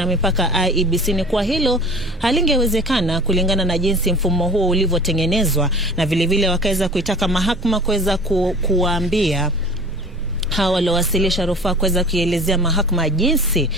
na mipaka IEBC ni kwa hilo halingewezekana kulingana na jinsi mfumo huo ulivyotengenezwa, na vile wakaweza kuitaka mahakama kuweza kuwaambia hawa waliowasilisha rufaa kuweza kuelezea mahakama jinsi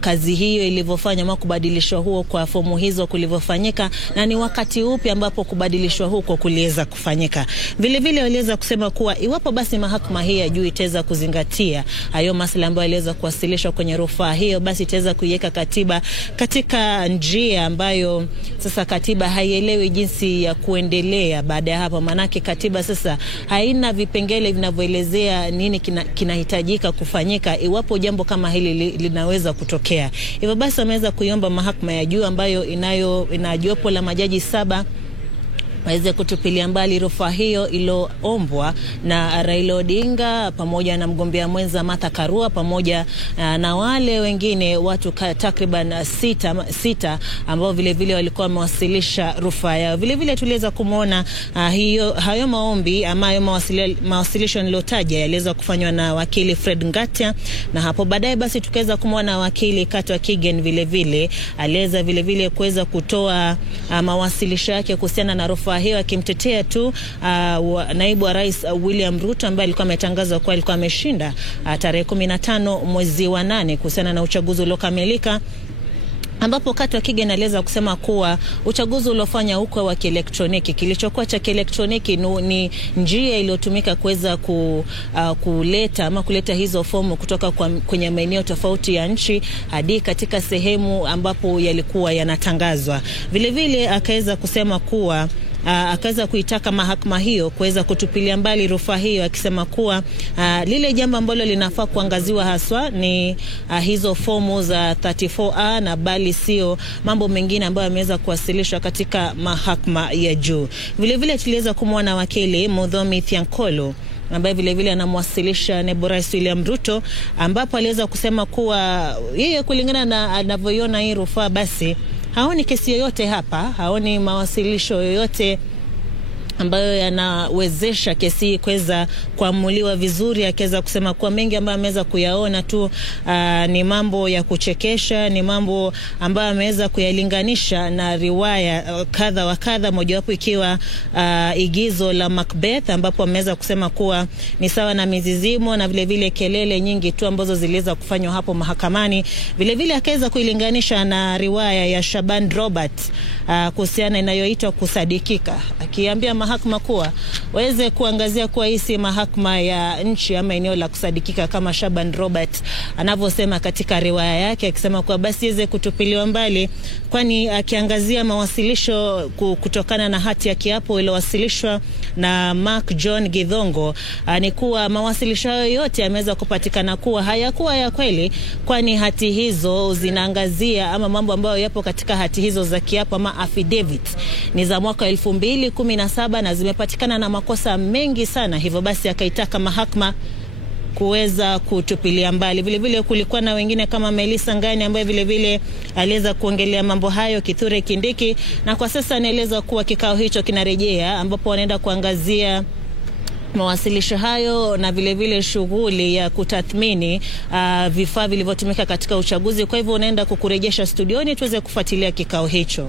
kazi hiyo ilivyofanya ama kubadilishwa huo kwa fomu hizo kulivyofanyika, na ni wakati upi ambapo kubadilishwa huko kuliweza kufanyika. Vile waliweza kusema kuwa iwapo basi mahakama hii ya juu itaweza kuzingatia hayo masuala ambayo yaliweza kuwasilishwa kwenye rufaa hiyo, basi itaweza kuiweka katiba katika njia ambayo sasa katiba haielewi jinsi ya kuendelea baada ya hapo. Manake katiba sasa haina vipengele vinavyoelezea nini kinahitajika kufanyika iwapo jambo kama hili linaweza kutokea. Hivyo basi wameweza kuiomba mahakama ya juu ambayo ina jopo la majaji 7 waweze kutupilia mbali rufaa hiyo iliyoombwa na Raila Odinga pamoja na mgombea mwenza Martha Karua pamoja na wale wengine watu takriban sita ambao vile walikuwa wamewasilisha rufaa yao. Vile tuliweza kumuona hayo maombi ama hayo mawasilisho nilotaja yaliweza kufanywa na wakili Fred Ngatia, na hapo baadaye basi tukaweza kumuona wakili Katwa Kigen vile aliweza kuweza kutoa mawasilisho yake kuhusiana na rufaa hiyo, akimtetea tu naibu wa rais William Ruto ambaye alikuwa ametangaza kuwa alikuwa ameshinda tarehe 15 mwezi wa 8 kuhusiana na uchaguzi uliokamilika, ambapo Katwa Kigen aliweza kusema kuwa uchaguzi uliofanya huko wa kielektroniki, kilichokuwa cha kielektroniki ni njia iliyotumika kuweza kuleta hizo fomu kutoka kwenye maeneo tofauti ya nchi hadi katika sehemu ambapo yalikuwa yanatangazwa. Vile akaweza kusema kuwa akaweza kuitaka mahakama hiyo kuweza kutupilia mbali rufaa hiyo, akisema kuwa lile jambo ambalo linafaa kuangaziwa haswa ni hizo fomu za 34A na bali sio mambo mengine ambayo yameweza kuwasilishwa katika mahakama ya juu. Vile tuliweza kumwona wakili Muthomi Thiankolo ambaye vile anamwasilisha naibu rais William Ruto, ambapo aliweza kusema kuwa yeye kulingana na anavyoiona hii rufaa basi haoni kesi yoyote hapa, haoni mawasilisho yoyote ambayo yanawezesha kesi hii kuweza kuamuliwa vizuri. Akaweza kusema kuwa mengi ambayo ameweza kuyaona tu ni mambo ya kuchekesha, ni mambo ambayo ameweza kuyalinganisha na riwaya kadha wa kadha, mojawapo ikiwa igizo la Macbeth, ambapo ameweza kusema kuwa ni sawa na mizizimo na vile kelele nyingi tu ambazo ziliweza kufanywa hapo mahakamani. Vile akaweza kuilinganisha na riwaya ya Shaban Robert kuhusiana inayoitwa Kusadikika, akiambia mahakama kuwa waweze kuangazia kuwa hii si mahakama ya nchi ama eneo la kusadikika kama Shaban Robert anavyosema katika riwaya yake, akisema kuwa basi iweze kutupiliwa mbali, kwani akiangazia mawasilisho kutokana na hati ya kiapo iliyowasilishwa na Mark John Githongo, ni kuwa mawasilisho hayo yote yameweza kupatikana kuwa hayakuwa ya kweli, kwani hati hizo zinaangazia ama mambo ambayo yapo katika hati hizo za kiapo ama affidavit ni za mwaka 2017 na zimepatikana na makosa mengi sana. Hivyo basi akaitaka mahakama kuweza kutupilia mbali. Vile kulikuwa na wengine kama Melissa Ngani ambaye vile aliweza kuongelea mambo hayo, Kithure Kindiki, na kwa sasa anaeleza kuwa kikao hicho kinarejea ambapo wanaenda kuangazia mawasilisho hayo na vile shughuli ya kutathmini vifaa vilivyotumika katika uchaguzi. Kwa hivyo unaenda kukurejesha studioni tuweze kufuatilia kikao hicho.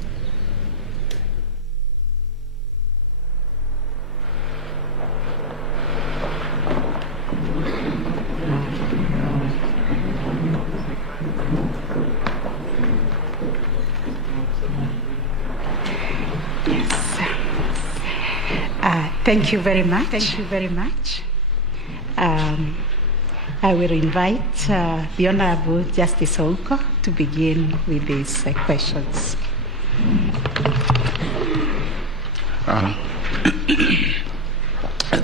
Thank you very much. I will invite the Honorable Justice Ouko to begin with these questions.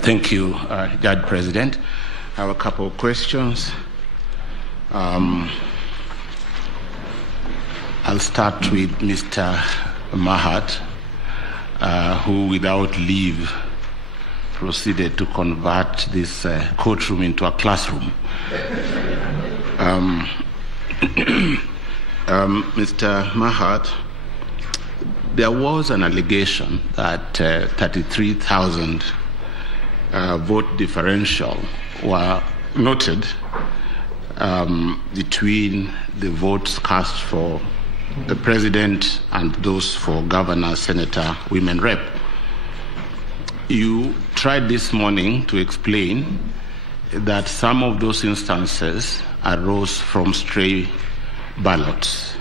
Thank you, Judge President. I have a couple of questions. I'll start with Mr. Mahat, who without leave proceeded to convert this courtroom into a classroom. Mr. Mahat, there was an allegation that 33,000 vote differential were noted between the votes cast for the president and those for governor, senator, women rep. You tried this morning to explain that some of those instances arose from stray ballots.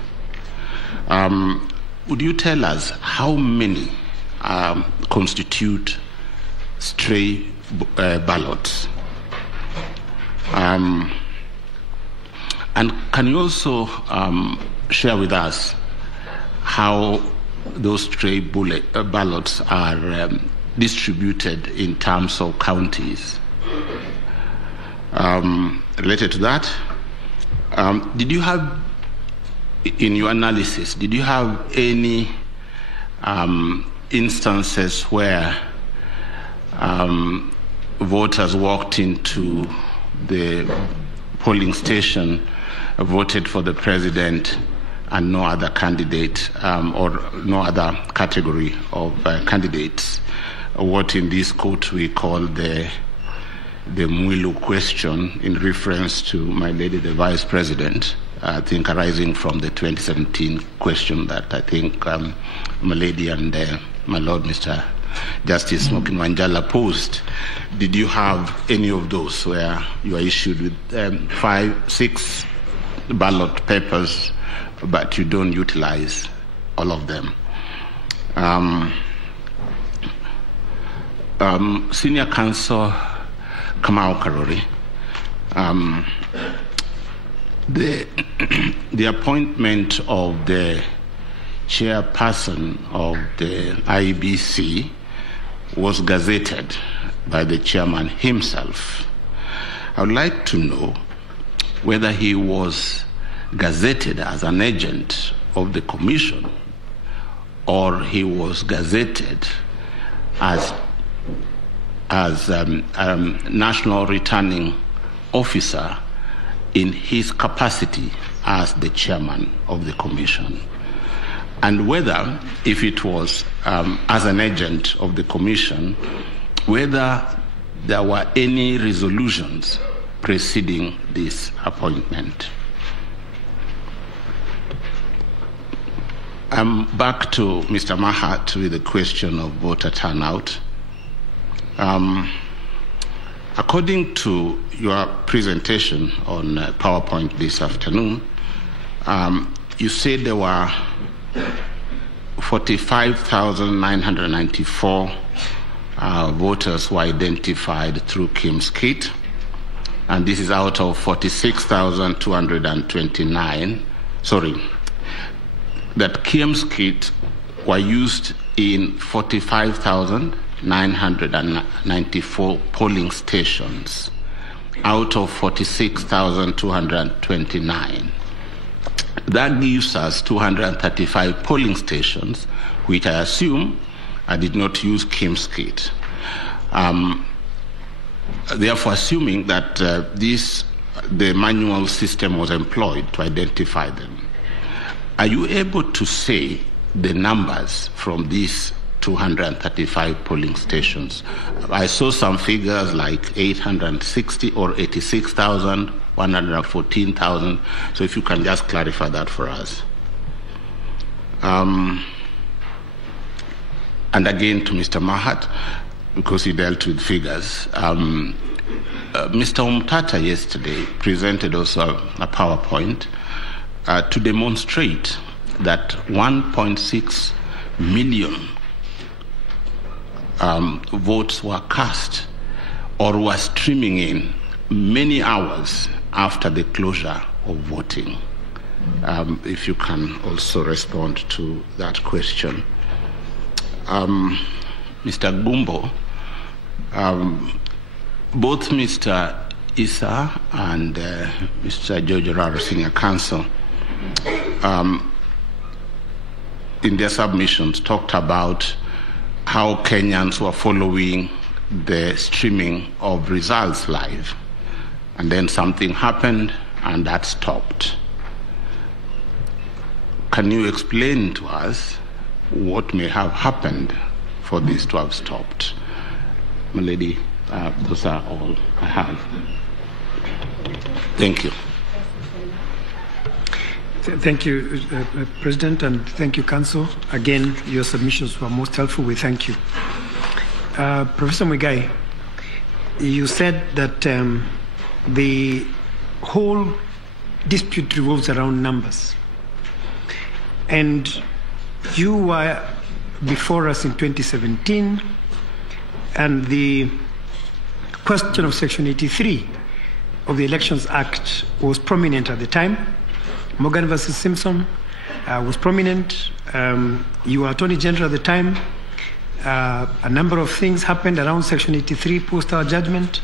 Would you tell us how many constitute stray ballots? And can you also share with us how those stray ballots are distributed in terms of counties? Related to that, did you have, in your analysis, did you have any instances where voters walked into the polling station, voted for the president, and no other candidate or no other category of candidates? What in this court we call the Mwilu question, in reference to my lady, the vice president, I think arising from the 2017 question that I think my lady and my lord, Mr. Justice Smokin Wanjala posed. Did you have any of those where you are issued with 5, 6 ballot papers, but you don't utilize all of them? Senior Counsel Kamau Karori, the appointment of the chairperson of the IEBC was gazetted by the chairman himself. I would like to know whether he was gazetted as an agent of the commission, or he was gazetted as national returning officer in his capacity as the chairman of the commission, and whether, if it was as an agent of the commission, whether there were any resolutions preceding this appointment. I'm back to Mr. Mahat with the question of voter turnout. According to your presentation on PowerPoint this afternoon, you said there were 45,994 voters were identified through Kim's kit, and this is out of 46,229. That Kim's kit were used in 45,994 polling stations out of 46,229. That gives us 235 polling stations, which I assume I did not use Kim's kit. Therefore, assuming that the manual system was employed to identify them, are you able to say the numbers from these 235 polling stations? I saw some figures like 860 or 86,000, 114,000. So if you can just clarify that for us. And again to Mr. Mahat, because he dealt with figures. Mr. Umtata yesterday presented also a PowerPoint to demonstrate that 1.6 million votes were cast or were streaming in many hours after the closure of voting. If you can also respond to that question. Mr. Gumbo, both Mr. Issa and Mr. George Oraro, Senior Counsel, in their submissions talked about how Kenyans were following the streaming of results live, and then something happened and that stopped. Can you explain to us what may have happened for this to have stopped? My lady, those are all I have. Thank you. Thank you, President, and thank you, Council. Again, your submissions were most helpful. We thank you. Professor Muigai, you said that the whole dispute revolves around numbers. And you were before us in 2017, and the question of Section 83 of the Elections Act was prominent at the time. Morgan versus Simpson was prominent. You were Attorney General at the time. A number of things happened around Section 83 post our judgment.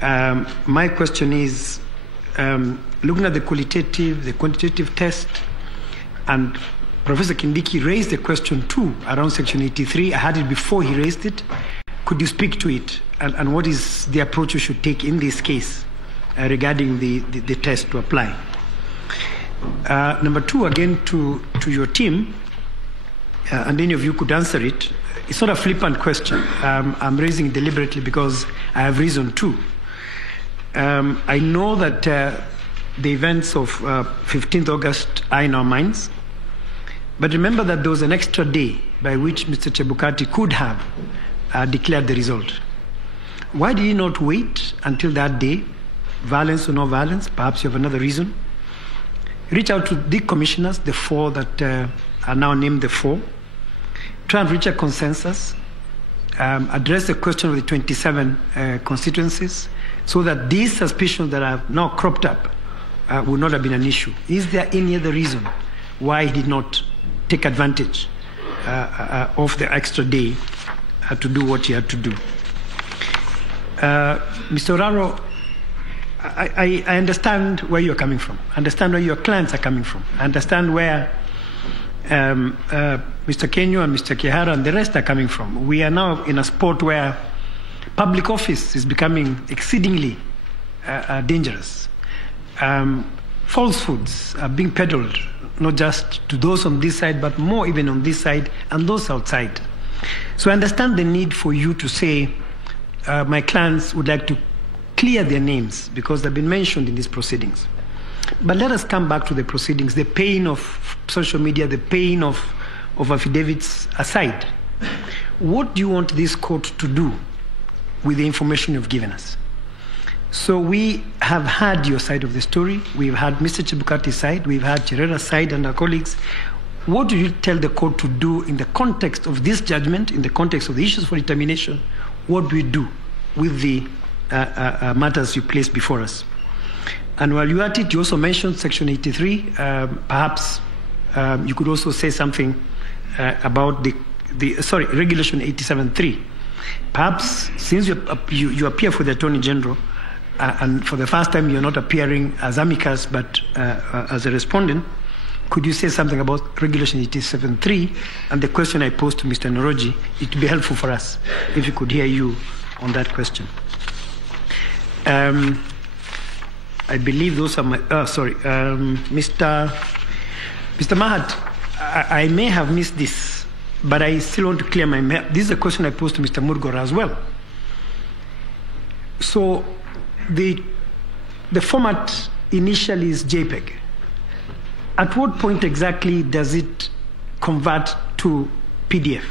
My question is, looking at the qualitative, the quantitative test, and Professor Kindiki raised the question too around Section 83. I had it before he raised it. Could you speak to it, and what is the approach you should take in this case regarding the test to apply? Number two, again to your team, and any of you could answer it. It's not a flippant question. I'm raising it deliberately because I have reason to. I know that the events of 15th August are in our minds, but remember that there was an extra day by which Mr. Chebukati could have declared the result. Why did he not wait until that day? Violence or no violence? Perhaps you have another reason. Reach out to the commissioners, the four that are now named the four. Try and reach a consensus. Address the question of the 27 constituencies so that these suspicions that have now cropped up would not have been an issue. Is there any other reason why he did not take advantage of the extra day to do what he had to do? Mr. Oraro, I understand where you're coming from. I understand where your clients are coming from. I understand where Mr. Kenyo and Mr. Kihara and the rest are coming from. We are now in a sport where public office is becoming exceedingly dangerous. Falsehoods are being peddled, not just to those on this side, but more even on this side and those outside. So I understand the need for you to say, my clients would like to clear their names because they've been mentioned in these proceedings. But let us come back to the proceedings, the pain of social media, the pain of affidavits aside. What do you want this court to do with the information you've given us? So we have had your side of the story. We've had Mr. Chebukati's side. We've had Cherera's side and our colleagues. What do you tell the court to do in the context of this judgment, in the context of the issues for determination? What do we do with the matters you place before us? And while you're at it, you also mentioned Section 83. Perhaps you could also say something about Regulation 87.3. Perhaps since you appear for the Attorney General, and for the first time you're not appearing as amicus but as a respondent, could you say something about Regulation 87.3 and the question I posed to Mr. Noroji? It would be helpful for us if we could hear you on that question. I believe those are my... Mr. Mahat, I may have missed this, but I still want to clear my... This is a question I posed to Mr. Murgora as well. So the format initially is JPEG. At what point exactly does it convert to PDF?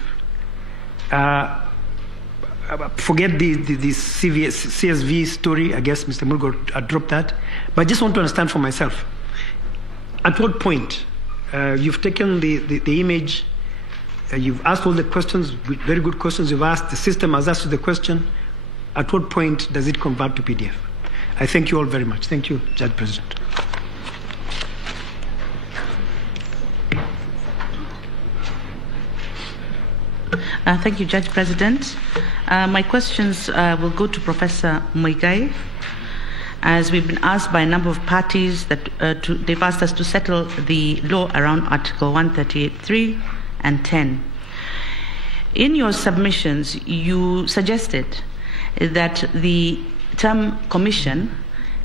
Forget the CSV story. I guess Mr. Murgora dropped that. But I just want to understand for myself. At what point you've taken the image, you've asked all the questions, very good questions you've asked, the system has asked you the question. At what point does it convert to PDF? I thank you all very much. Thank you, Judge President. Thank you, Judge President. My questions will go to Professor Muigai. As we've been asked by a number of parties that they've asked us to settle the law around Article 138.3 and 10. In your submissions, you suggested that the term commission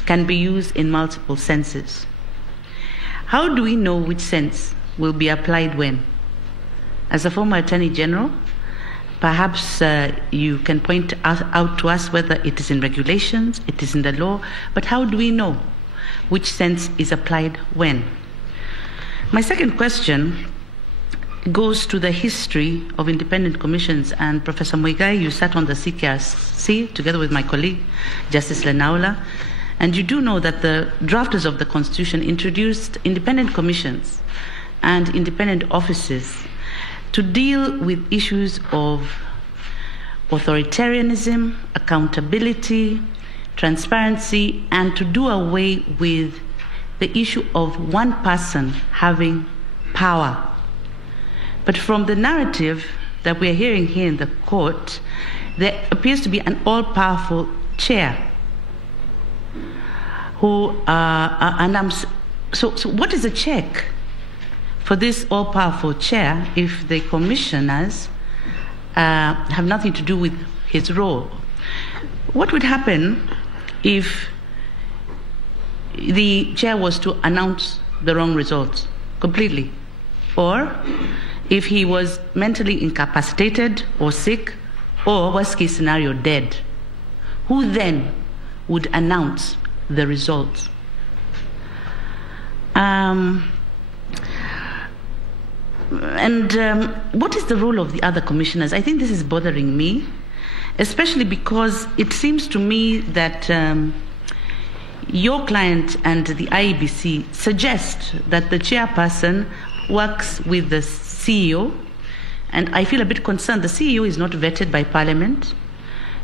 can be used in multiple senses. How do we know which sense will be applied when? As a former Attorney General, perhaps you can point out to us whether it is in regulations, it is in the law, but how do we know which sense is applied when? My second question goes to the history of independent commissions. And Professor Muigai, you sat on the CKRC together with my colleague, Justice Lenaula, and you do know that the drafters of the Constitution introduced independent commissions and independent offices to deal with issues of authoritarianism, accountability, transparency, and to do away with the issue of one person having power. But from the narrative that we are hearing here in the court, there appears to be an all-powerful chair who, so what is the check for this all-powerful chair if the commissioners have nothing to do with his role? What would happen if the chair was to announce the wrong results completely? Or if he was mentally incapacitated or sick, or worst case scenario, dead? Who then would announce the results? What is the role of the other commissioners? I think this is bothering me, especially because it seems to me that your client and the IEBC suggest that the chairperson works with the CEO, and I feel a bit concerned. The CEO is not vetted by Parliament.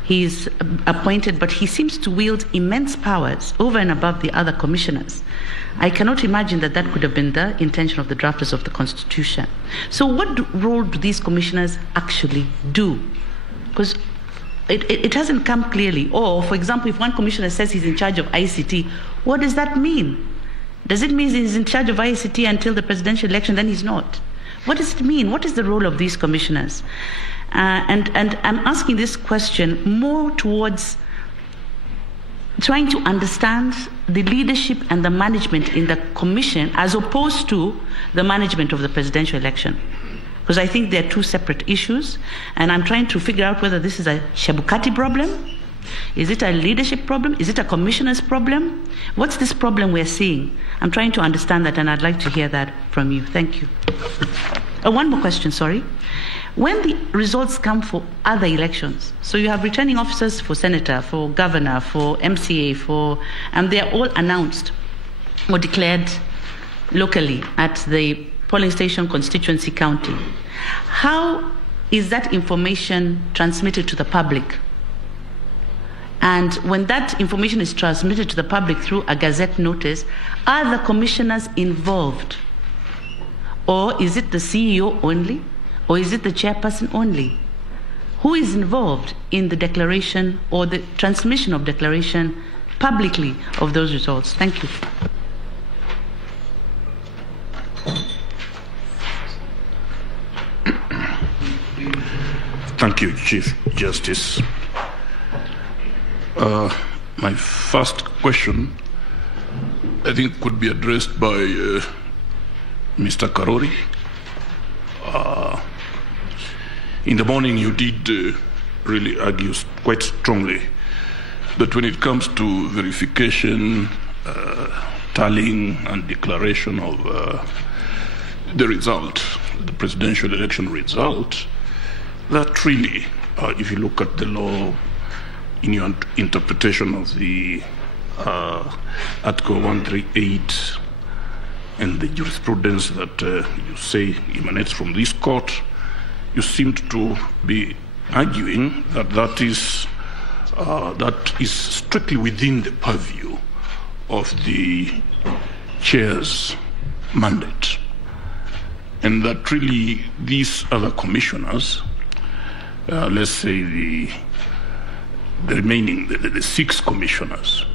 He is appointed, but he seems to wield immense powers over and above the other commissioners. I cannot imagine that that could have been the intention of the drafters of the Constitution. So what role do these commissioners actually do? Because it hasn't come clearly. Or, for example, if one commissioner says he's in charge of ICT, what does that mean? Does it mean he's in charge of ICT until the presidential election, then he's not? What does it mean? What is the role of these commissioners? And I'm asking this question more towards trying to understand the leadership and the management in the commission as opposed to the management of the presidential election. Because I think they're two separate issues, and I'm trying to figure out whether this is a Chebukati problem. Is it a leadership problem? Is it a commissioner's problem? What's this problem we're seeing? I'm trying to understand that, and I'd like to hear that from you. Thank you. One more question, sorry. When the results come for other elections, so you have returning officers for senator, for governor, for MCA, and they're all announced or declared locally at the polling station, constituency, county. How is that information transmitted to the public? And when that information is transmitted to the public through a gazette notice, are the commissioners involved? Or is it the CEO only? Or is it the chairperson only? Who is involved in the declaration or the transmission of declaration publicly of those results? Thank you. Thank you, Chief Justice. My first question, I think, could be addressed by Mr. Karori. In the morning, you did really argue quite strongly that when it comes to verification, tallying, and declaration of the result, the presidential election result, that really, if you look at the law, in your interpretation of the Article 138 and the jurisprudence that you say emanates from this court, you seem to be arguing that that is strictly within the purview of the chair's mandate, and that really these other commissioners, let's say the remaining, the 6 commissioners,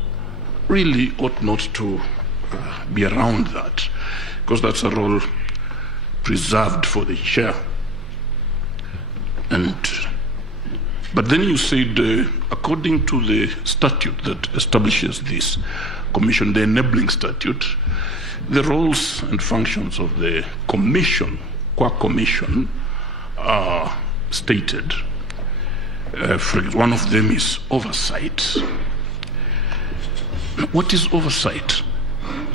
really ought not to be around that, because that's a role preserved for the chair. But then you said, according to the statute that establishes this commission, the enabling statute, the roles and functions of the commission, Qua Commission, are stated. One of them is oversight. What is oversight?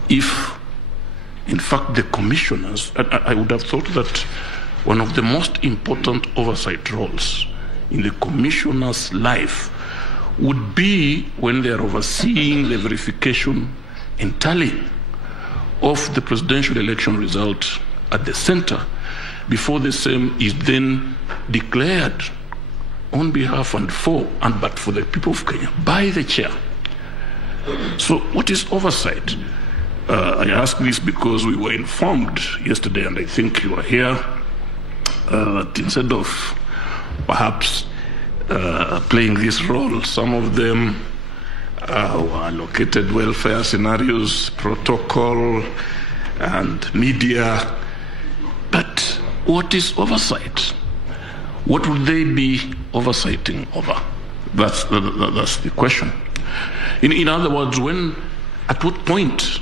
If In fact, the commissioners, I would have thought that one of the most important oversight roles in the commissioner's life would be when they are overseeing the verification and tallying of the presidential election result at the center before the same is then declared on behalf and for and but for the people of Kenya by the chair. So what is oversight? I ask this because we were informed yesterday, and I think you were here, that instead of perhaps playing this role, some of them were allocated welfare scenarios, protocol, and media. But what is oversight? What would they be oversighting over? That's the question. In other words, at what point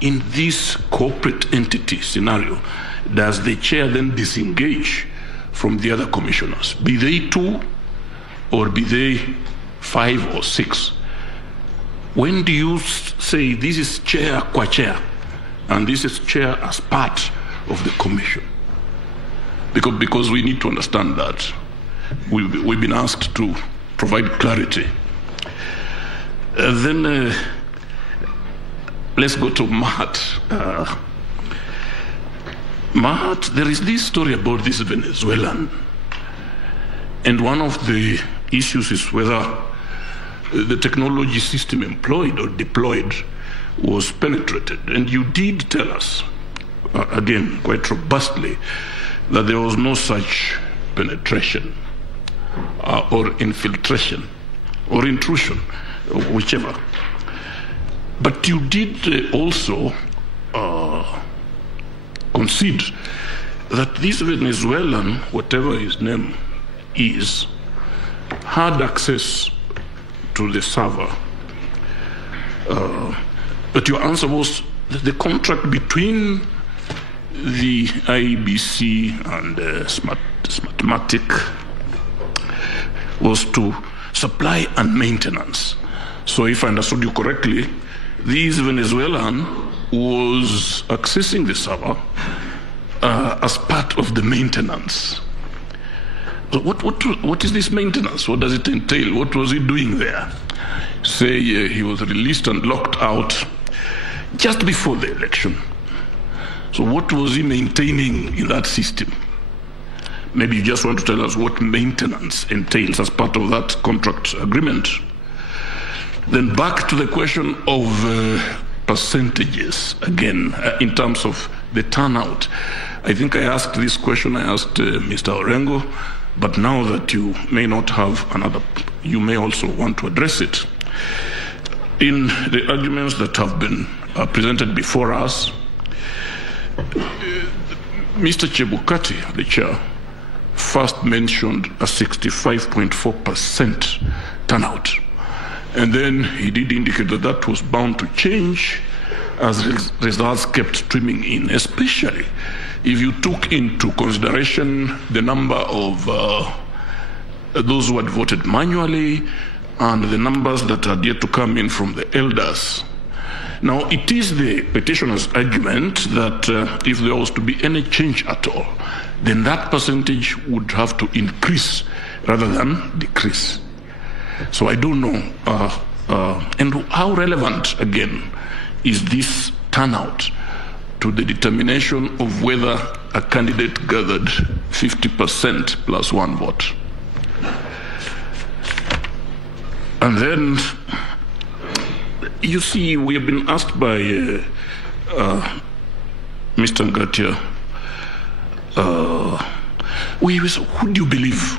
in this corporate entity scenario does the chair then disengage from the other commissioners, be they 2 or be they 5 or 6? When do you say this is chair qua chair and this is chair as part of the commission? Because we need to understand that. We've been asked to provide clarity. Then let's go to Mahat. Mahat, there is this story about this Venezuelan. And one of the issues is whether the technology system employed or deployed was penetrated. And you did tell us, again, quite robustly, that there was no such penetration or infiltration or intrusion, or whichever. But you did also concede that this Venezuelan, whatever his name is, had access to the server. But your answer was that the contract between the IBC and Smartmatic was to supply and maintenance. So if I understood you correctly, this Venezuelan was accessing the server as part of the maintenance. So what is this maintenance? What does it entail? What was he doing there? Say he was released and locked out just before the election. So what was he maintaining in that system? Maybe you just want to tell us what maintenance entails as part of that contract agreement. Then back to the question of percentages, again, in terms of the turnout. I think I asked this question, I asked Mr. Orengo, but now that you may not have another, you may also want to address it. In the arguments that have been presented before us, Mr. Chebukati, the chair, first mentioned a 65.4% turnout. And then he did indicate that that was bound to change as results kept streaming in, especially if you took into consideration the number of those who had voted manually and the numbers that had yet to come in from the elders. Now, it is the petitioner's argument that if there was to be any change at all, then that percentage would have to increase rather than decrease. So I don't know. And how relevant, again, is this turnout to the determination of whether a candidate gathered 50% plus 1 vote? And then, you see, we have been asked by Mr. Ngatia, who do you believe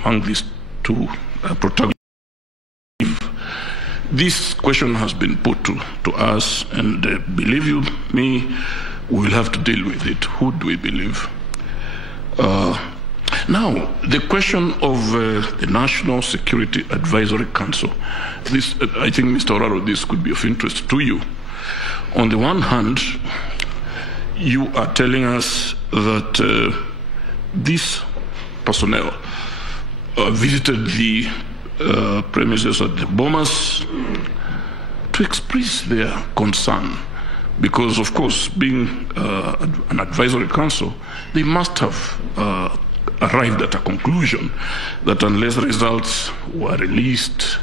among these two protagonists? This question has been put to us, and believe you me, we will have to deal with it. Who do we believe? Now, the question of the National Security Advisory Council. This, I think, Mr. Oraro, this could be of interest to you. On the one hand, you are telling us that this personnel visited the premises at the Bomas to express their concern because, of course, being an advisory council, they must have arrived at a conclusion that unless results were released,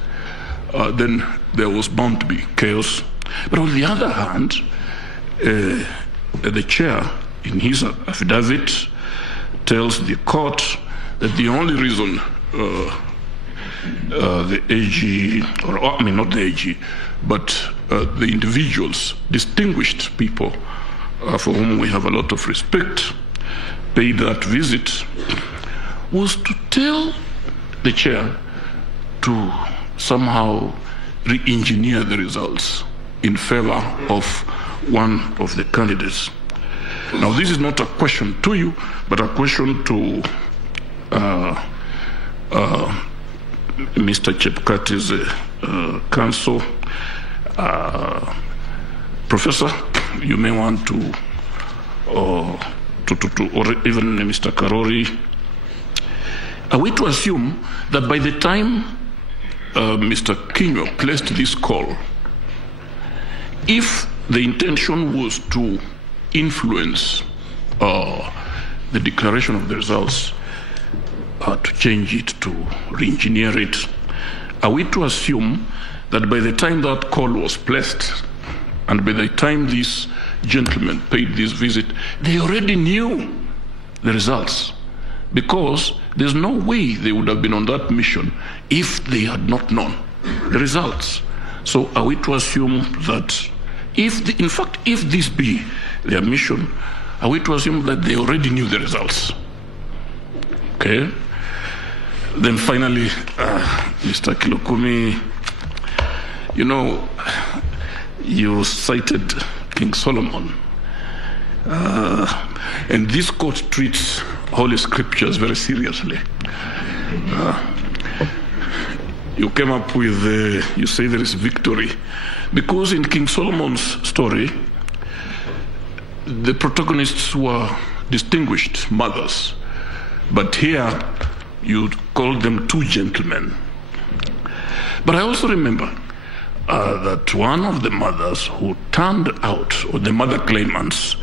then there was bound to be chaos. But on the other hand, the chair, in his affidavit, tells the court that the only reason the AG, not the AG, but the individuals, distinguished people for whom we have a lot of respect, paid that visit, was to tell the chair to somehow re-engineer the results in favor of one of the candidates. Now, this is not a question to you, but a question to Mr. Chebukati's counsel. Professor, you may want to or even Mr. Karori, are we to assume that by the time Mr. Kinyo placed this call, if the intention was to influence the declaration of the results, to change it, to re-engineer it, are we to assume that by the time that call was placed and by the time these gentlemen paid this visit, they already knew the results? Because there's no way they would have been on that mission if they had not known the results. So are we to assume that if this be their mission, are we to assume that they already knew the results? Okay. Then finally, Mr. Kilokumi, you cited King Solomon. And this court treats Holy Scriptures very seriously. You came up with, you say there is victory. Because in King Solomon's story, the protagonists were distinguished mothers. But here, you called them two gentlemen. But I also remember that one of the mothers who turned out, or the mother claimants,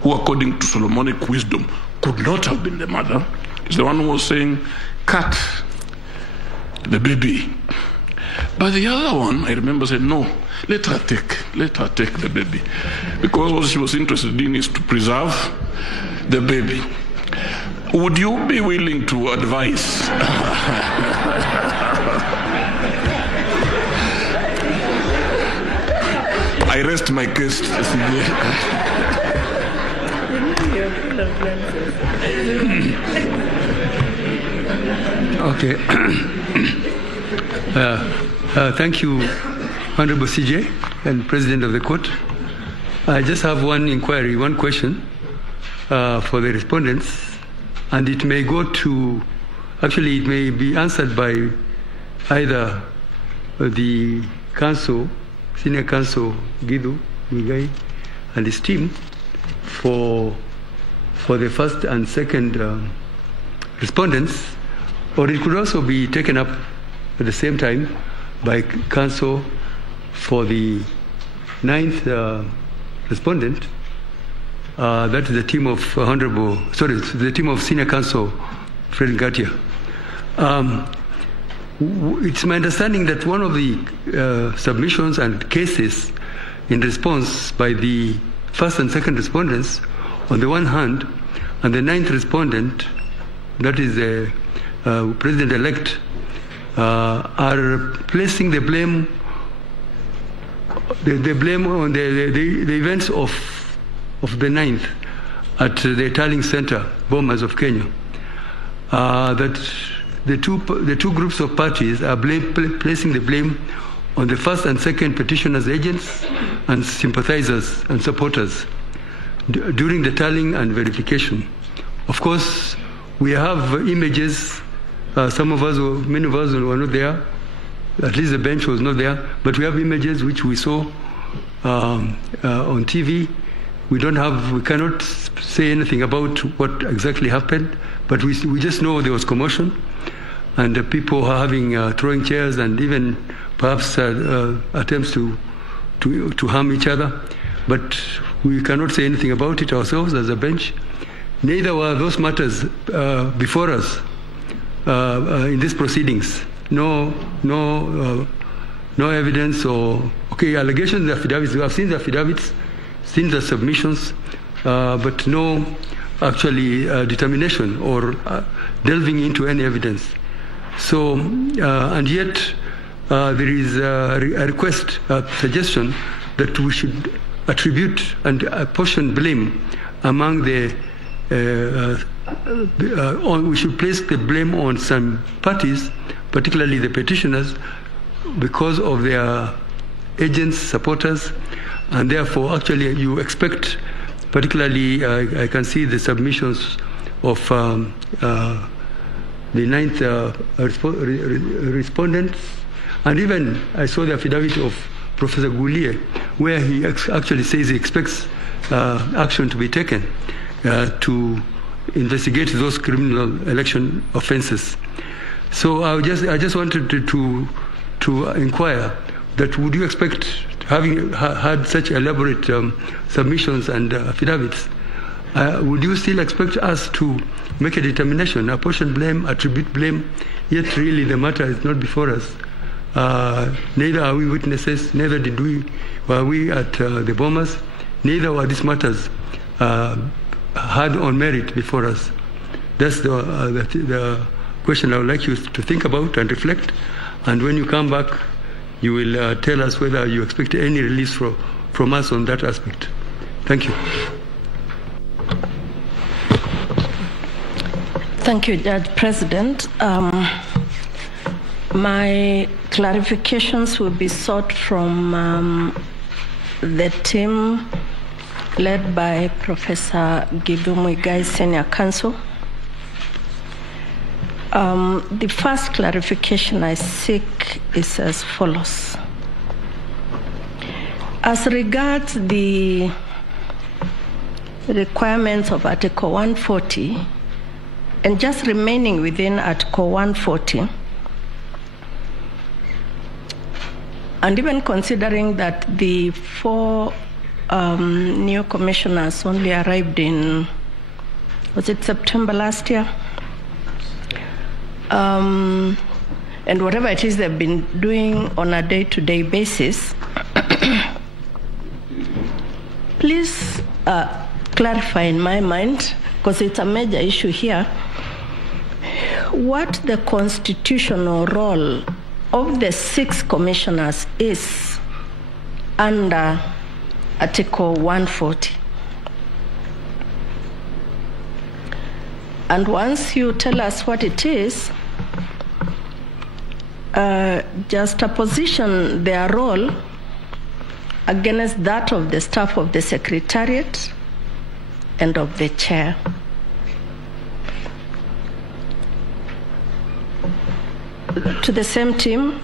who according to Solomonic wisdom could not have been the mother, is the one who was saying, cut the baby. But the other one, I remember, said, no, let her take the baby. Because what she was interested in is to preserve the baby. Would you be willing to advise? I rest my case. Okay. Thank you, Honorable CJ and President of the Court. I just have one question for the respondents, and it may it may be answered by either the counsel, Senior Counsel Gidu Muigai and his team for the first and second respondents, or it could also be taken up at the same time by counsel for the ninth respondent. That is the team of the team of Senior Counsel Fred Ngatia. It's my understanding that one of the submissions and cases in response by the first and second respondents, on the one hand, and the ninth respondent, that is the President-elect, are placing the blame on the events of the 9th at the Tarling Center, Bomas of Kenya. That the two groups of parties are placing the blame on the first and second petitioners' agents and sympathizers and supporters during the tallying and verification. Of course, we have images. Many of us were not there. At least the bench was not there. But we have images which we saw on TV. We cannot say anything about what exactly happened, but we just know there was commotion, and people are throwing chairs and even perhaps attempts to harm each other. but we cannot say anything about it ourselves as a bench. Neither were those matters before us in these proceedings. No evidence or allegations, the affidavits. We have seen the affidavits, seen the submissions, but no actually determination or delving into any evidence. So, and yet there is a request, a suggestion that we should attribute and apportion blame among the we should place the blame on some parties, particularly the petitioners, because of their agents, supporters, and therefore actually you expect, particularly I can see the submissions of the 9th respondents, and even I saw the affidavit of Professor Goulier, where he actually says he expects action to be taken to investigate those criminal election offences. So I just wanted to inquire that would you expect, having had such elaborate submissions and affidavits, would you still expect us to make a determination, apportion blame, attribute blame, yet really the matter is not before us? Neither are we witnesses, neither were we at the Bomas, neither were these matters had on merit before us. That's the question I would like you to think about and reflect, and when you come back, you will tell us whether you expect any release from us on that aspect. Thank you. Thank you, Judge President. My clarifications will be sought from the team led by Professor Gibu Muigai, Senior Counsel. The first clarification I seek is as follows. As regards the requirements of Article 140, and just remaining within Article 140, and even considering that the 4 new commissioners only arrived in, was it September last year? And whatever it is they've been doing on a day-to-day basis, please clarify in my mind, because it's a major issue here, what the constitutional role of the 6 commissioners is under Article 140. And once you tell us what it is, just position their role against that of the staff of the Secretariat and of the chair. To the same team,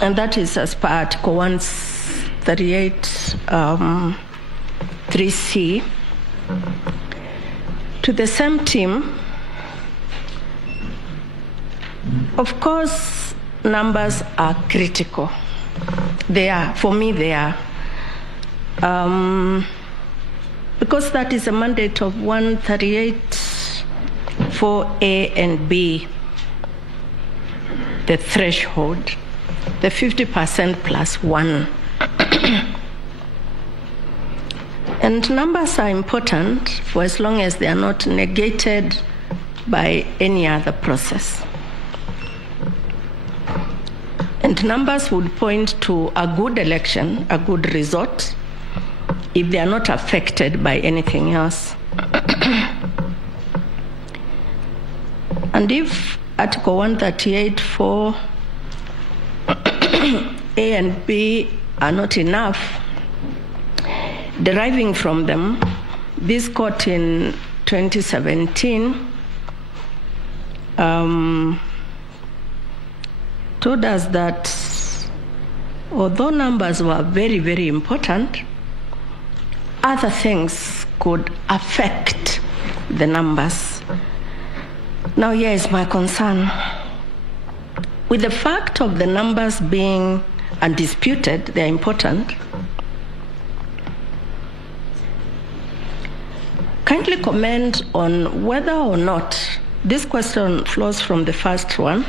and that is as per Article 138 3C. To the same team, of course, numbers are critical. They are, for me, they are. Because that is a mandate of 138 4A and B, the threshold, the 50% plus 1. And numbers are important for as long as they are not negated by any other process. And numbers would point to a good election, a good result, if they are not affected by anything else. And if Article 138 4 A and B are not enough, deriving from them, this court in 2017 told us that although numbers were very, very important, other things could affect the numbers. Now, here is my concern. With the fact of the numbers being undisputed, they are important, kindly comment on whether or not, this question flows from the first one,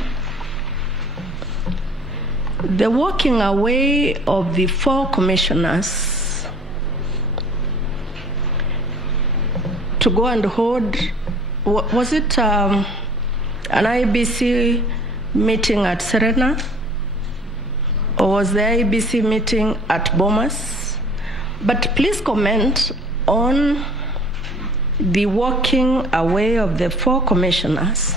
the walking away of the 4 commissioners to go and hold, was it an IEBC meeting at Serena, or was the IEBC meeting at Bomas? But please comment on the walking away of the 4 commissioners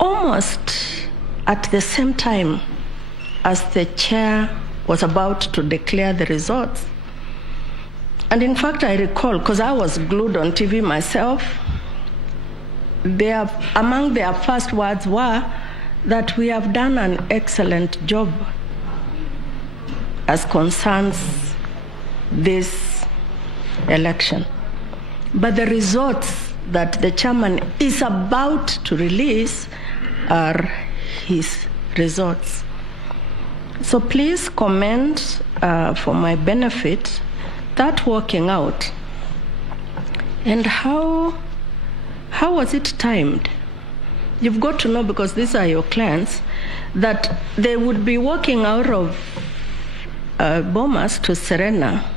almost at the same time as the chair was about to declare the results. And in fact, I recall, because I was glued on TV myself, among their first words were that we have done an excellent job as concerns this election. But the results that the chairman is about to release are his results. So please comment for my benefit that working out, and how was it timed? You've got to know, because these are your clients, that they would be walking out of Bomas to Serena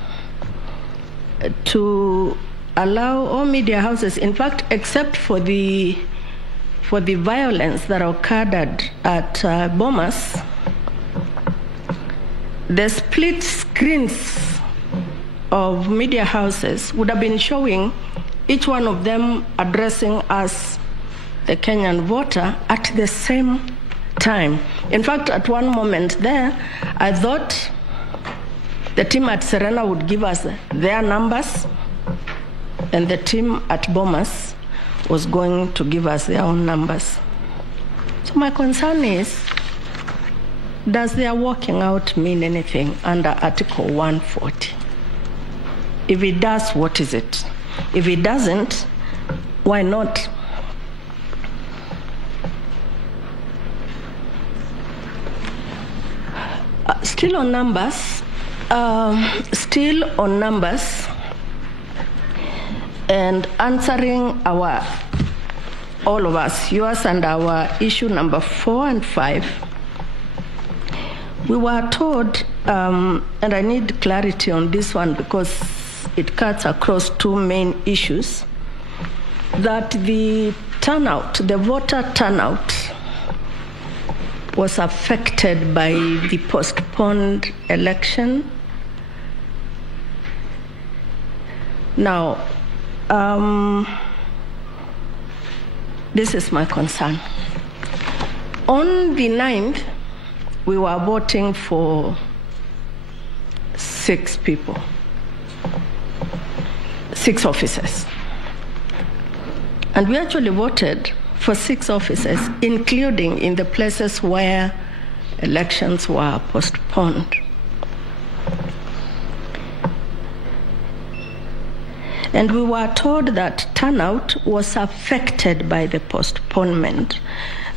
to allow all media houses, in fact, except for the violence that occurred at Bomas, the split screens of media houses would have been showing each one of them addressing us, the Kenyan voter, at the same time. In fact, at one moment there, I thought the team at Serena would give us their numbers, and the team at Bomas was going to give us their own numbers. So my concern is, does their walking out mean anything under Article 140? If it does, what is it? If it doesn't, why not? Still on numbers, and answering all of us, yours and our issue number 4 and 5, we were told, and I need clarity on this one because it cuts across 2 main issues, that the voter turnout was affected by the postponed election. Now, this is my concern. On the 9th, we were voting for 6 people, 6 officers. And we actually voted for 6 officers, including in the places where elections were postponed. And we were told that turnout was affected by the postponement.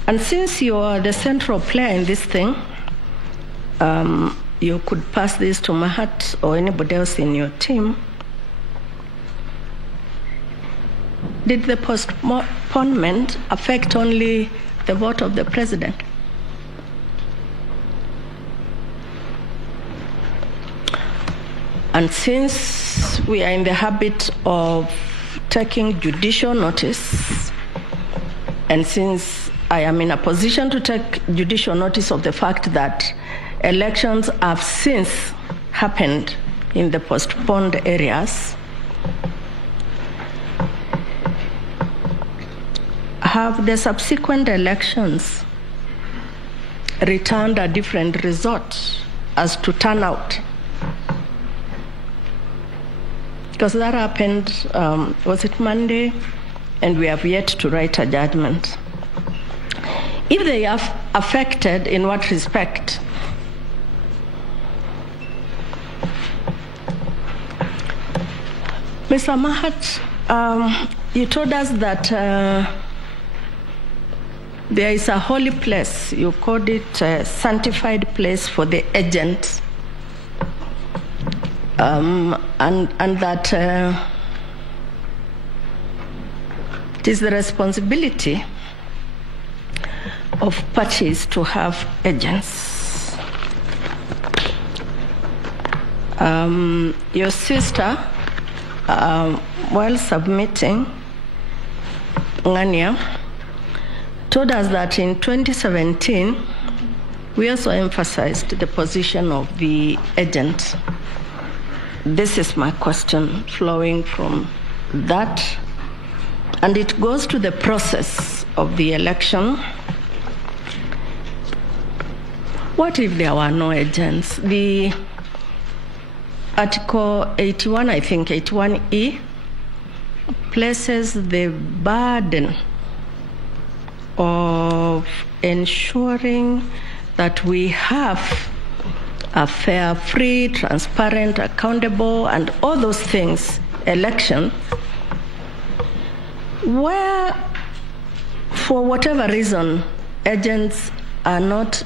And since you are the central player in this thing, you could pass this to Mahat or anybody else in your team. Did the postponement affect only the vote of the president? And since we are in the habit of taking judicial notice, and since I am in a position to take judicial notice of the fact that elections have since happened in the postponed areas, have the subsequent elections returned a different result as to turnout? Because that happened, was it Monday? And we have yet to write a judgment. If they are affected, in what respect? Mr. Mahat, you told us that there is a holy place. You called it a sanctified place for the agents and that it is the responsibility of parties to have agents. Your sister, while submitting, Ngania, told us that in 2017, we also emphasized the position of the agent. This is my question flowing from that, and it goes to the process of the election. What if there were no agents? The Article 81, I think 81E, places the burden of ensuring that we have a fair, free, transparent, accountable, and all those things election, where, for whatever reason, agents are not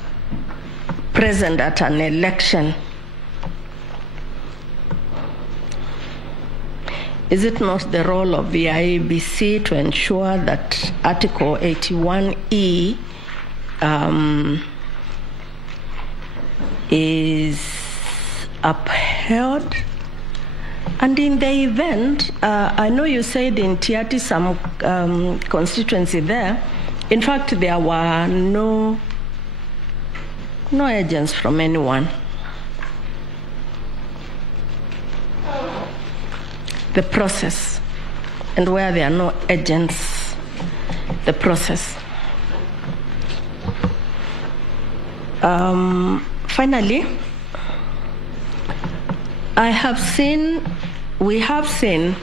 present at an election. Is it not the role of the IEBC to ensure that Article 81E is upheld? And in the event, I know you said in Tiati, some constituency there, in fact, there were no agents from anyone. The process, and where there are no agents, the process. Finally, we have seen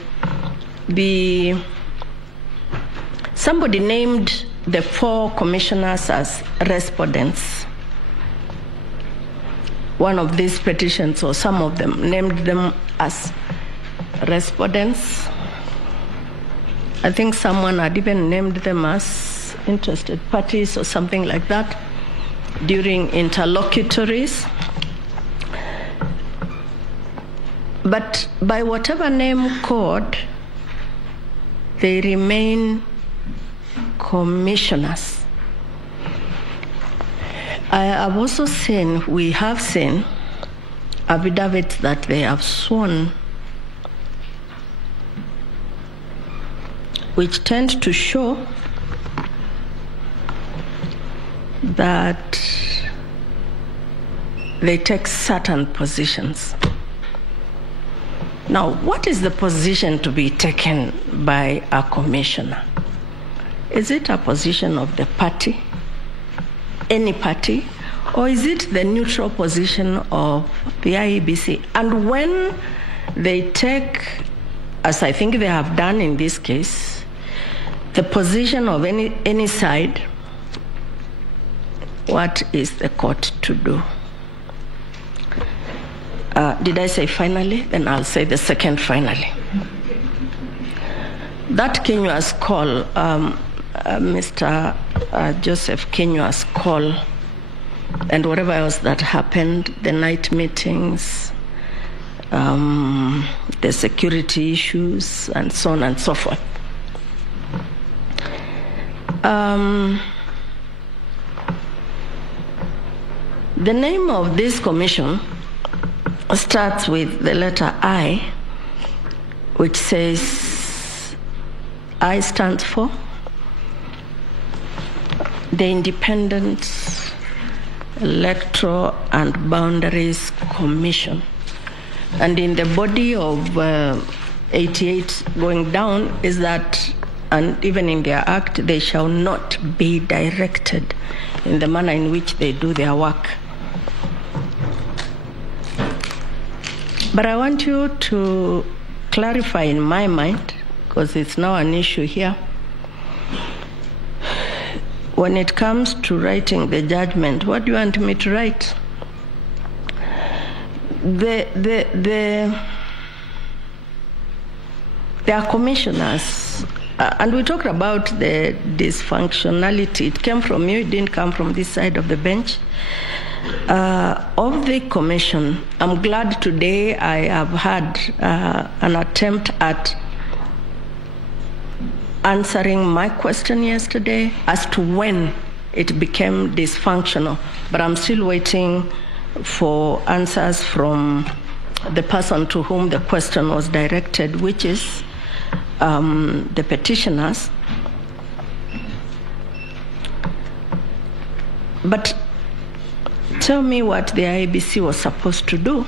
somebody named the 4 commissioners as respondents. One of these petitions, or some of them, named them as respondents. I think someone had even named them as interested parties or something like that during interlocutories. But by whatever name code, they remain commissioners. We have seen affidavits that they have sworn, which tend to show that they take certain positions. Now, what is the position to be taken by a commissioner? Is it a position of the party, any party, or is it the neutral position of the IEBC? And when they take, as I think they have done in this case, the position of any side, what is the court to do? Did I say finally? Then I'll say the second finally. That Kenywa's call, Mr. Joseph Kenywa's call, and whatever else that happened, the night meetings, the security issues, and so on and so forth. The name of this commission starts with the letter I, which says, I stands for the Independent Electoral and Boundaries Commission. And in the body of 88 going down is that, and even in their act, they shall not be directed in the manner in which they do their work. But I want you to clarify in my mind, because it's now an issue here, when it comes to writing the judgment, what do you want me to write? There are commissioners, and we talked about the dysfunctionality. It came from you, it didn't come from this side of the bench. Of the commission, I'm glad today I have had an attempt at answering my question yesterday as to when it became dysfunctional, but I'm still waiting for answers from the person to whom the question was directed, which is the petitioners. But tell me what the IEBC was supposed to do.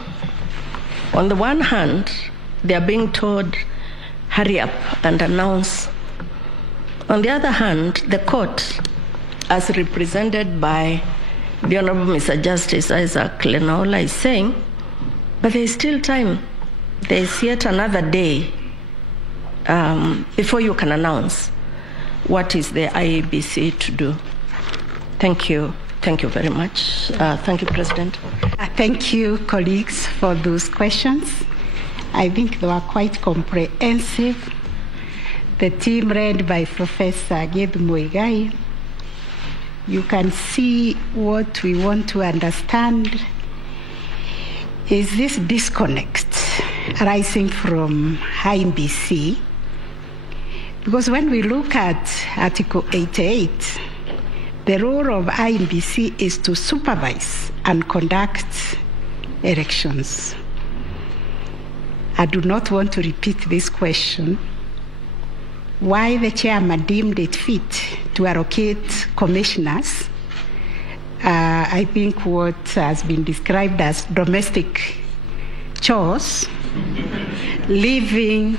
On the one hand, they are being told, hurry up and announce. On the other hand, the court, as represented by the Honorable Mr. Justice Isaac Lenaola, is saying, but there is still time. There is yet another day before you can announce. What is the IEBC to do? Thank you. Thank you very much. Thank you, President. Thank you, colleagues, for those questions. I think they were quite comprehensive. The team led by Professor Gabe Muigai, you can see what we want to understand is this disconnect arising from IEBC. Because when we look at Article 88, the role of IEBC is to supervise and conduct elections. I do not want to repeat this question. Why the chairman deemed it fit to allocate commissioners, I think what has been described as domestic chores, leaving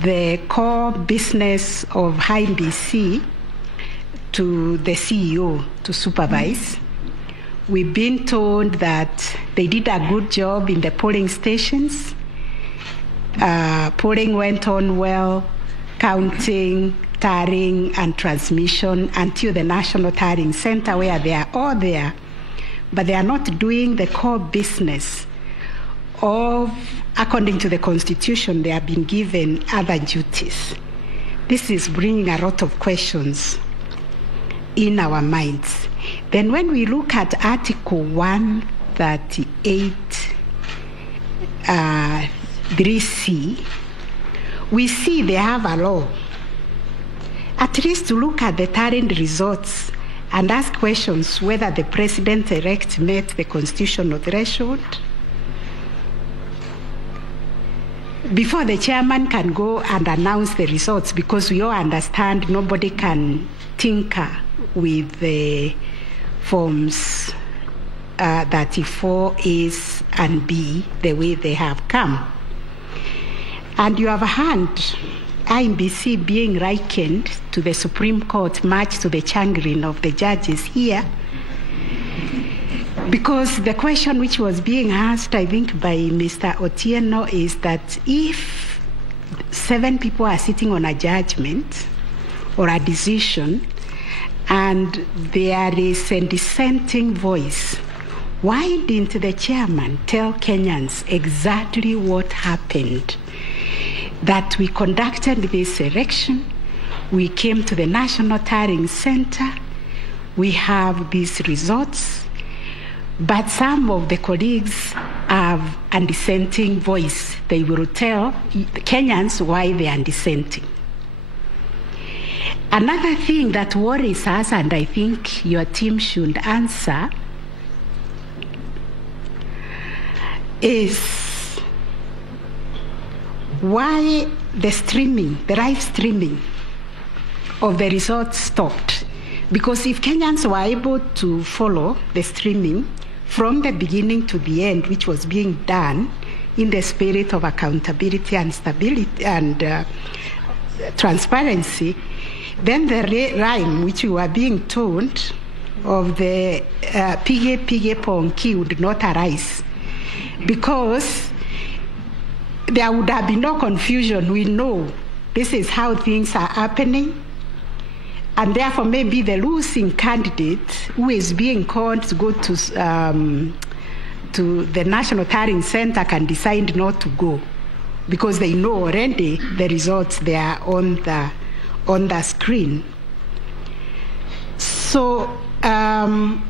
the core business of IEBC to the CEO to supervise. We've been told that they did a good job in the polling stations. Polling went on well, counting, tallying, and transmission until the National Tallying Center, where they are all there, but they are not doing the core business of, according to the Constitution, they have been given other duties. This is bringing a lot of questions in our minds. Then when we look at Article 138, 3C, we see they have a law, at least to look at the tallying results and ask questions whether the president-elect met the constitutional threshold before the chairman can go and announce the results, because we all understand nobody can tinker with the forms 34A's and B the way they have come. And you have heard IEBC being likened to the Supreme Court, much to the chagrin of the judges here, because the question which was being asked, I think, by Mr. Otieno is that if 7 people are sitting on a judgment or a decision and there is a dissenting voice, why didn't the chairman tell Kenyans exactly what happened? That we conducted this election, we came to the National Tallying Center, we have these results, but some of the colleagues have a dissenting voice. They will tell Kenyans why they are dissenting. Another thing that worries us, and I think your team should answer, is why the live streaming of the results stopped. Because if Kenyans were able to follow the streaming from the beginning to the end, which was being done in the spirit of accountability and stability and transparency, then the rhyme which we were being told of the pige ponki would not arise, because there would have been no confusion. We know this is how things are happening, and therefore maybe the losing candidate who is being called to go to the National Tallying Center can decide not to go, because they know already the results they are on the screen. So I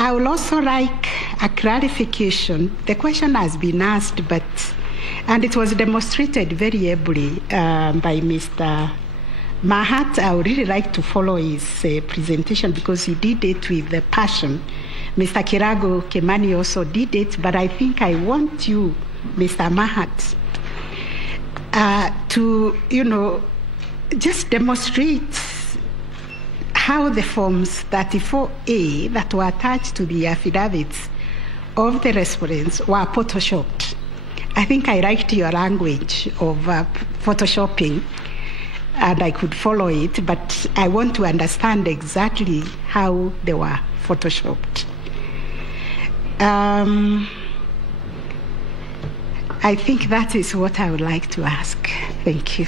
I would also like a clarification. The question has been asked, and it was demonstrated very ably by Mr. Mahat. I would really like to follow his presentation because he did it with the passion. Mr. Kirago Kemani also did it, but I think I want you, Mr. Mahat, to, just demonstrate how the forms 34A that were attached to the affidavits of the respondents were photoshopped. I think I liked your language of photoshopping, and I could follow it, but I want to understand exactly how they were photoshopped. I think that is what I would like to ask. Thank you.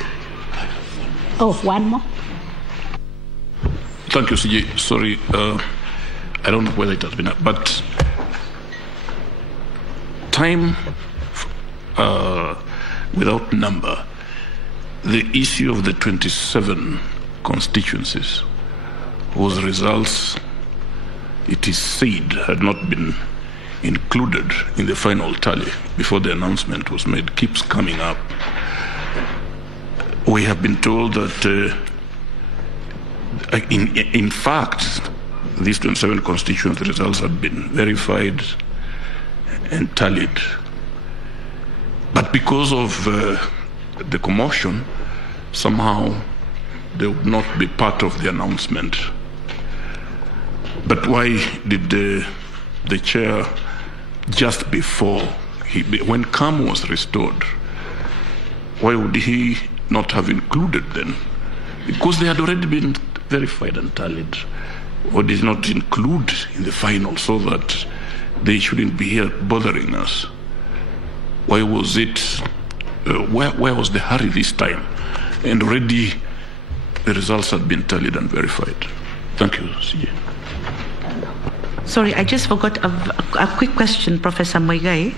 Oh, one more. Thank you, CJ. Sorry, I don't know whether it has been, but time without number, the issue of the 27 constituencies whose results, it is said, had not been included in the final tally before the announcement was made, keeps coming up. We have been told that in fact, these 27 constituency results have been verified and tallied. But because of the commotion, somehow they would not be part of the announcement. But why did the chair, just before, when calm was restored, why would he not have included them? Because they had already been verified and tallied. Or did not include in the final so that they shouldn't be here bothering us? Why was it, where was the hurry this time? And already the results had been tallied and verified. Thank you, CJ. Sorry, I just forgot a quick question, Professor Muigai,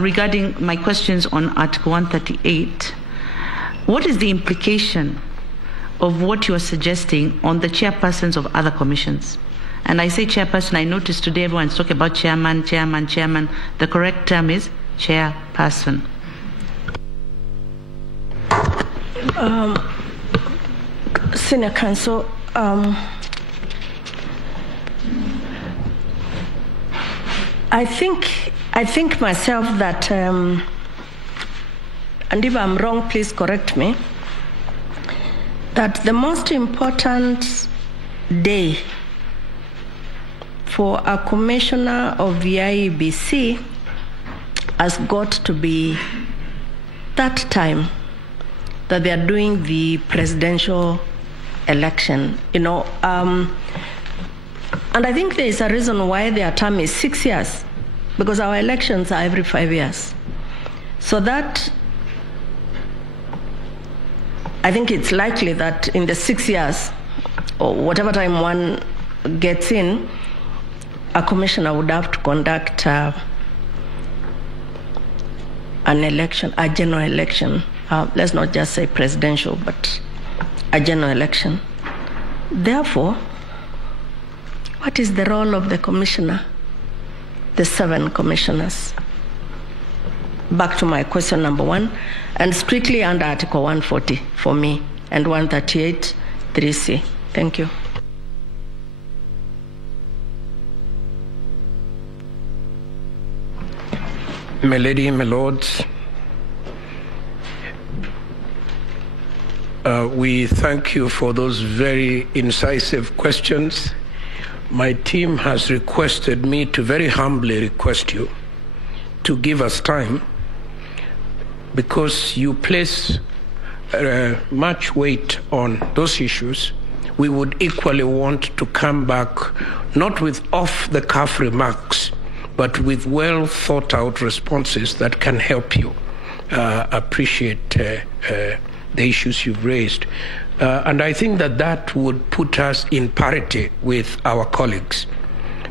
regarding my questions on Article 138. What is the implication of what you are suggesting on the chairpersons of other commissions? And I say chairperson, I noticed today everyone's talking about chairman. The correct term is chairperson. Senior Counsel, I think myself that, and if I'm wrong, please correct me, that the most important day for a commissioner of the IEBC has got to be that time that they are doing the presidential election, and I think there is a reason why their term is 6 years, because our elections are every 5 years. So that, I think it's likely that in the 6 years, or whatever time one gets in, a commissioner would have to conduct an election, a general election. Let's not just say presidential, but a general election. Therefore, what is the role of the commissioner, the 7 commissioners? Back to my question number 1, and strictly under Article 140 for me, and 138, 3C. Thank you. My lady, my lords, we thank you for those very incisive questions. My team has requested me to very humbly request you to give us time, because you place much weight on those issues. We would equally want to come back, not with off-the-cuff remarks, but with well thought out responses that can help you appreciate the issues you've raised. And I think that would put us in parity with our colleagues,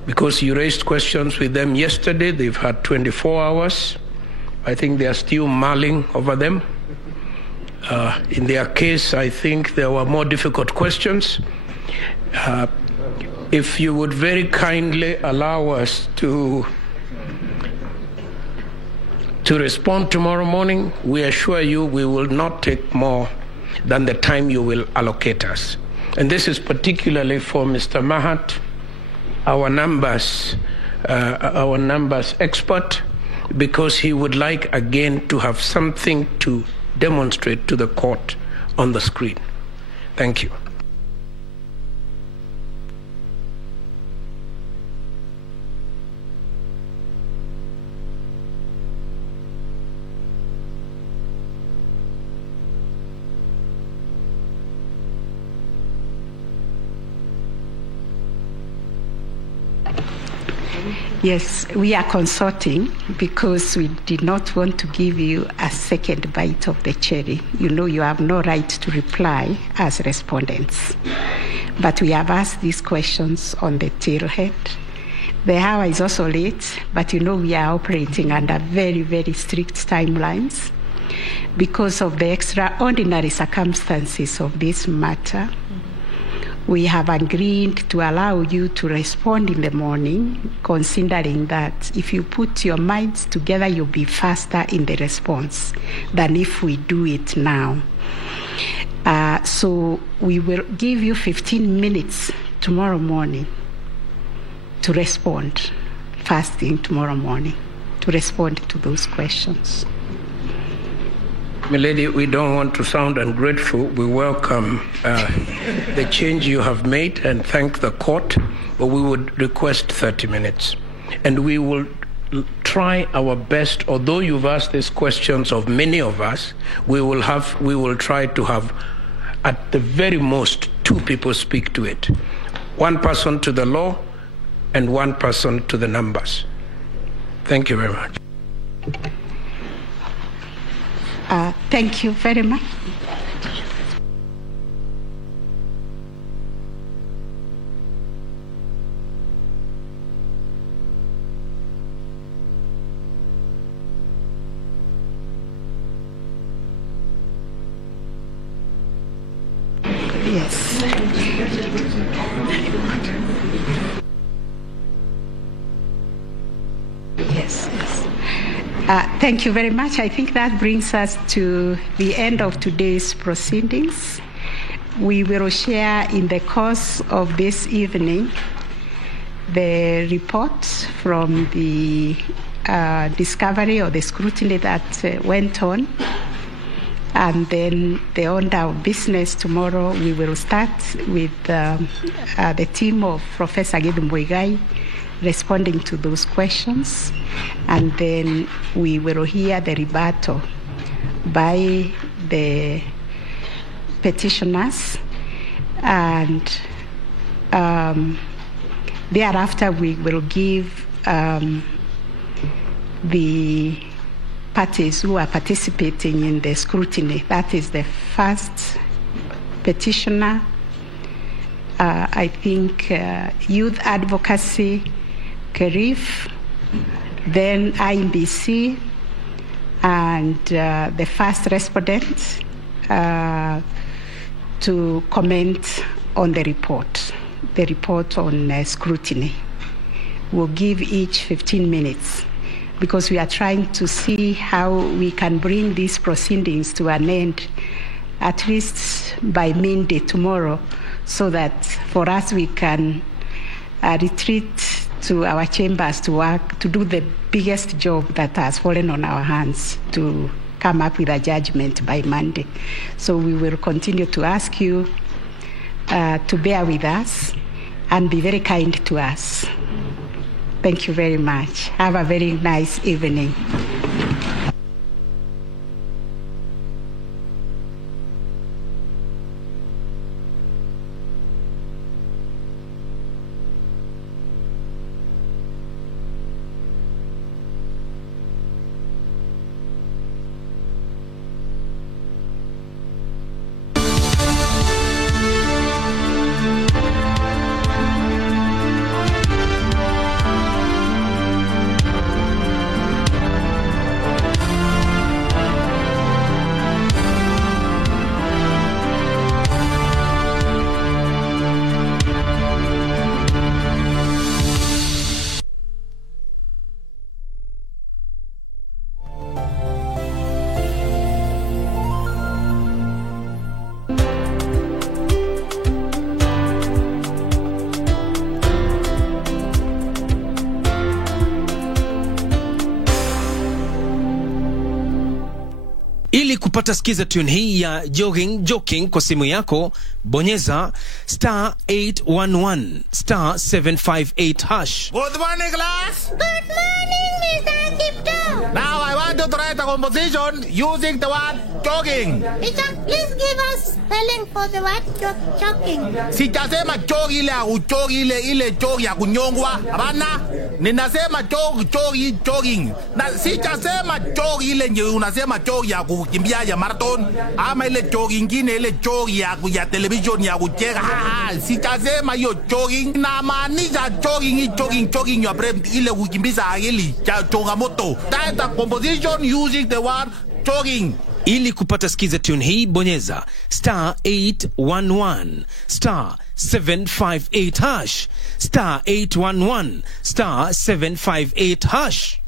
because you raised questions with them yesterday. They've had 24 hours. I think they are still mulling over them. In their case, I think there were more difficult questions. if you would very kindly allow us to respond tomorrow morning, we assure you we will not take more than the time you will allocate us. And this is particularly for Mr. Mahat, our numbers expert, because he would like again to have something to demonstrate to the court on the screen. Thank you. Yes, we are consulting because we did not want to give you a second bite of the cherry. You know you have no right to reply as respondents. But we have asked these questions on the tailhead. The hour is also late, but you know we are operating under very, very strict timelines because of the extraordinary circumstances of this matter. We have agreed to allow you to respond in the morning, considering that if you put your minds together, you'll be faster in the response than if we do it now. So we will give you 15 minutes tomorrow morning to respond, first thing tomorrow morning, to respond to those questions. Milady, we don't want to sound ungrateful. We welcome the change you have made and thank the court, but we would request 30 minutes. And we will try our best, although you've asked these questions of many of us, we will try to have, at the very most, 2 people speak to it. 1 person to the law and 1 person to the numbers. Thank you very much. Thank you very much. Yes. Yes, yes. Thank you very much. I think that brings us to the end of today's proceedings. We will share in the course of this evening the report from the discovery or the scrutiny that went on. And then the order of business tomorrow, we will start with the team of Professor Githu Muigai responding to those questions. And then we will hear the rebuttal by the petitioners. And thereafter, we will give the parties who are participating in the scrutiny. That is the first petitioner, I think Youth Advocacy, KERIF, then IMBC, and the first respondent to comment on the report on scrutiny. We'll give each 15 minutes because we are trying to see how we can bring these proceedings to an end, at least by midday tomorrow, so that for us we can retreat to our chambers to work, to do the biggest job that has fallen on our hands, to come up with a judgment by Monday. So we will continue to ask you to bear with us and be very kind to us. Thank you very much. Have a very nice evening. Ili kupata skiza tune hii ya jogging kwa simu yako, bonyeza *811 *758#. Good morning, class. Good morning, Mr. Kipto. Now I want you to write a composition using the word jogging. Teacher, please give us spelling for the word jogging. Sijasema jog ile jog ya kunyongwa. Hapana. Ninasema jogging. Na sijasema jog ile nje unasema jog ya kukimbia ya marathon ama ile jog ingine ile jog ya television ya kucheka. Sijasema hiyo jogging. Na maanisha jogging your brain ile kukimbiza akili ya changamoto. That's a composition using the word jogging. Ili kupata skiza tune hii, bonyeza *811 *758#, *811 *758#.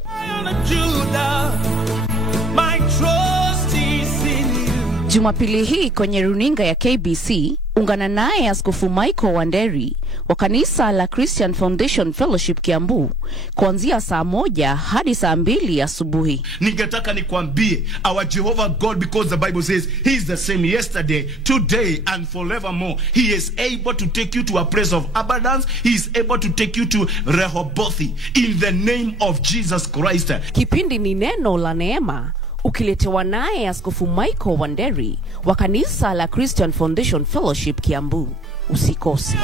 Jumapili hii kwenye runinga ya KBC, ungana naye Askofu Michael Wanderi wa kanisa la Christian Foundation Fellowship Kiambu kuanzia saa 1 hadi saa 2 asubuhi. Ningetaka nikwambie, our Jehovah God, because the Bible says he is the same yesterday, today and forevermore. He is able to take you to a place of abundance. He is able to take you to Rehoboth in the name of Jesus Christ. Kipindi ni neno la neema, ukiletewa naye Askofu Michael Wanderi wa kanisa la Christian Foundation Fellowship Kiambu. Usikose.